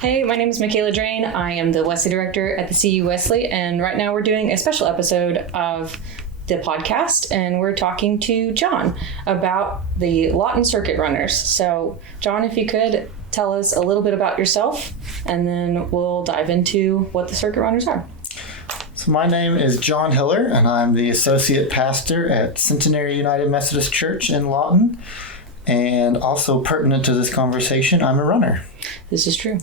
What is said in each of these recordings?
Hey, my name is Michaela Drain. I am the Wesley Director at the CU Wesley, and right now we're doing a special episode of the podcast, and we're talking to John about the Lawton Circuit Runners. So, John, if you could tell us a little bit about yourself, and then we'll dive into what the Circuit Runners are. So my name is John Hiller, and I'm the Associate Pastor at Centenary United Methodist Church in Lawton. And also pertinent to this conversation, I'm a runner. This is true.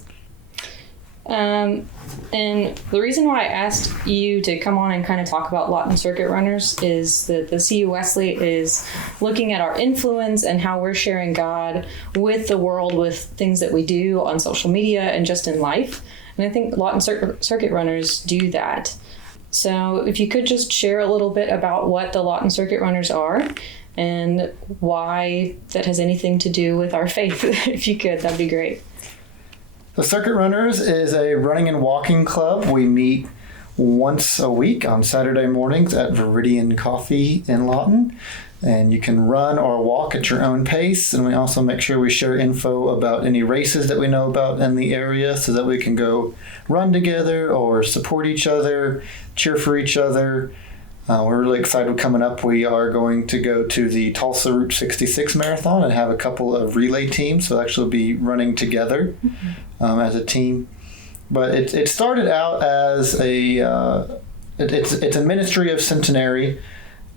And the reason why I asked you to come on and kind of talk about Lawton Circuit Runners is that the CU Wesley is looking at our influence and how we're sharing God with the world with things that we do on social media and just in life. And I think Lawton Circuit Runners do that. So if you could just share a little bit about what the Lawton Circuit Runners are and why that has anything to do with our faith, if you could, that'd be great. The Circuit Runners is a running and walking club. We meet once a week on Saturday mornings at Viridian Coffee in Lawton. And you can run or walk at your own pace. And we also make sure we share info about any races that we know about in the area so that we can go run together or support each other, cheer for each other. We're really excited coming up. We are going to go to the Tulsa Route 66 Marathon and have a couple of relay teams. So we'll actually be running together as a team. But it started out as it's a ministry of Centenary,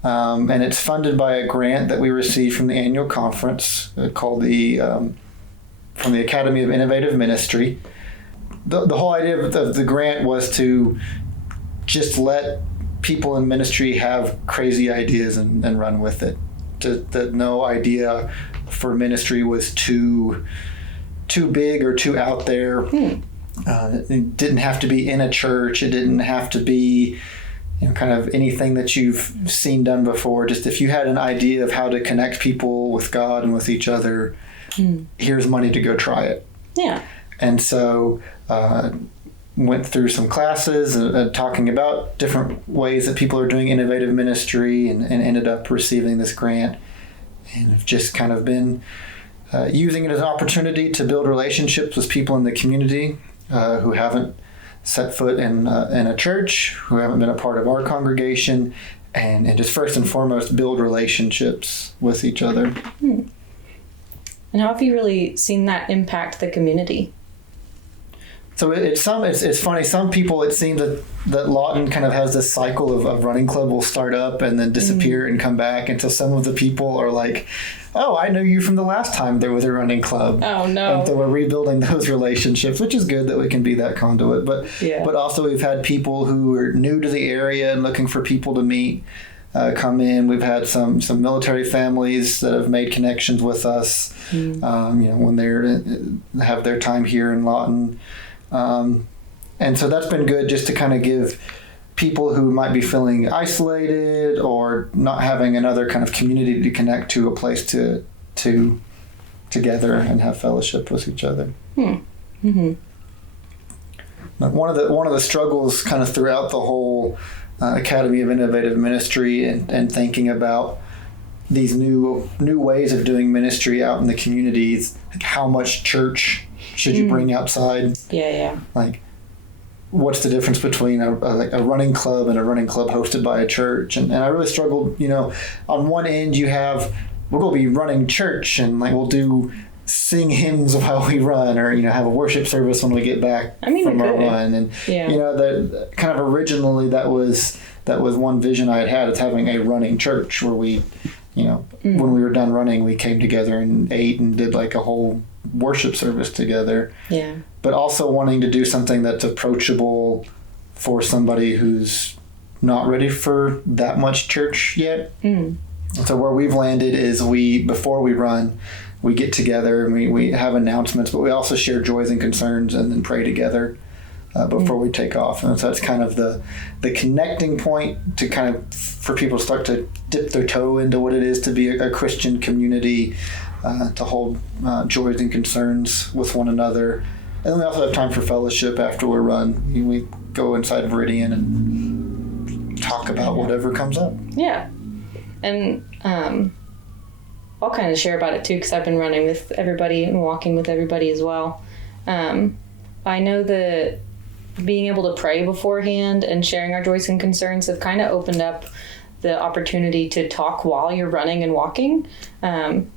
and it's funded by a grant that we received from the annual conference called from the Academy of Innovative Ministry. The whole idea of the grant was to just let people in ministry have crazy ideas and run with it. That no idea for ministry was too big or too out there. It didn't have to be in a church. It didn't have to be kind of anything that you've seen done before. Just if you had an idea of how to connect people with God and with each other, here's money to go try it. Yeah. And so went through some classes talking about different ways that people are doing innovative ministry and ended up receiving this grant. And have just kind of been using it as an opportunity to build relationships with people in the community who haven't set foot in a church, who haven't been a part of our congregation, and just first and foremost build relationships with each other. And how have you really seen that impact the community? So it's funny. Some people, it seems that Lawton kind of has this cycle of running club will start up and then disappear and come back until some of the people are like, oh, I know you from the last time there was a running club. Oh, no. And so we're rebuilding those relationships, which is good that we can be that conduit. But also we've had people who are new to the area and looking for people to meet come in. We've had some military families that have made connections with us, when they have their time here in Lawton. And so that's been good just to kind of give people who might be feeling isolated or not having another kind of community to connect to a place to together and have fellowship with each other. Mm-hmm. But one of the struggles kind of throughout the whole Academy of Innovative Ministry and thinking about these new ways of doing ministry out in the communities, like how much church should you bring outside? Yeah. Like, what's the difference between a running club and a running club hosted by a church? And I really struggled, on one end we're going to be running church and like we'll sing hymns while we run or, have a worship service when we get back from our run. And, that kind of originally that was one vision I had is having a running church where we, when we were done running, we came together and ate and did like a whole worship service together. Yeah. But also wanting to do something that's approachable for somebody who's not ready for that much church yet. So where we've landed is before we run, we get together and we have announcements, but we also share joys and concerns and then pray together before we take off. And so it's kind of the connecting point to kind of for people to start to dip their toe into what it is to be a Christian community, to hold joys and concerns with one another. And then we also have time for fellowship after we run. We go inside of Viridian and talk about whatever comes up. Yeah. And I'll kind of share about it too, because I've been running with everybody and walking with everybody as well. I know that being able to pray beforehand and sharing our joys and concerns have kind of opened up the opportunity to talk while you're running and walking.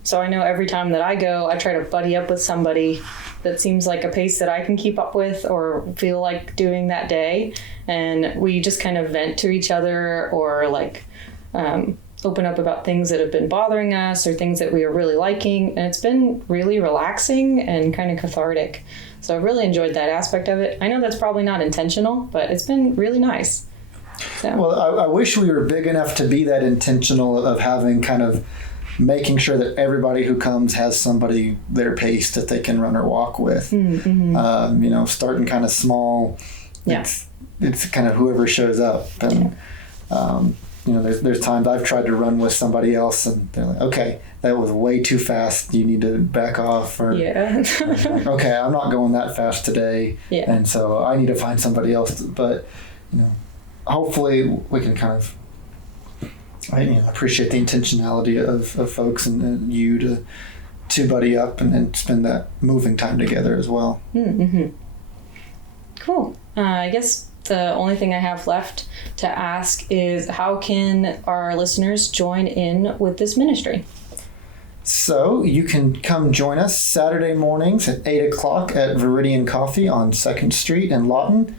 So I know every time that I go, I try to buddy up with somebody that seems like a pace that I can keep up with or feel like doing that day. And we just kind of vent to each other or like open up about things that have been bothering us or things that we are really liking. And it's been really relaxing and kind of cathartic. So I've really enjoyed that aspect of it. I know that's probably not intentional, but it's been really nice. So. Well, I wish we were big enough to be that intentional of having kind of making sure that everybody who comes has somebody their pace that they can run or walk with. Mm-hmm. Starting kind of small. Yeah. It's kind of whoever shows up. And, there's times I've tried to run with somebody else and they're like, okay, that was way too fast. You need to back off. Or, okay, I'm not going that fast today. Yeah. And so I need to find somebody else. But, hopefully we can kind of appreciate the intentionality of folks and you to buddy up and spend that moving time together as well. Mm-hmm. Cool. I guess the only thing I have left to ask is how can our listeners join in with this ministry? So you can come join us Saturday mornings at 8 o'clock at Viridian Coffee on 2nd Street in Lawton.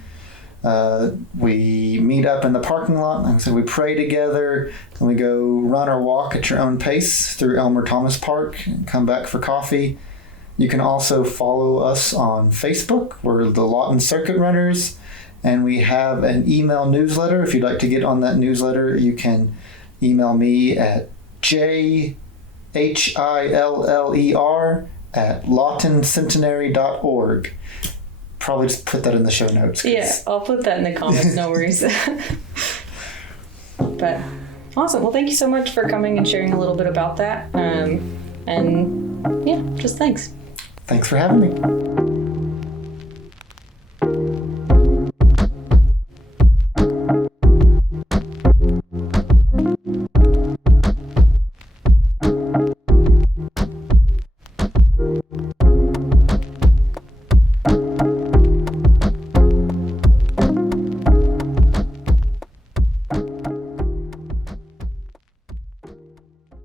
We meet up in the parking lot. Like I said, we pray together, and we go run or walk at your own pace through Elmer Thomas Park and come back for coffee. You can also follow us on Facebook. We're the Lawton Circuit Runners, and we have an email newsletter. If you'd like to get on that newsletter, you can email me at jhiller@lawtoncentenary.org. Probably just put that in the show notes. Yeah, I'll put that in the comments. No worries. But awesome. Well, thank you so much for coming and sharing a little bit about that. And yeah, just thanks. Thanks for having me.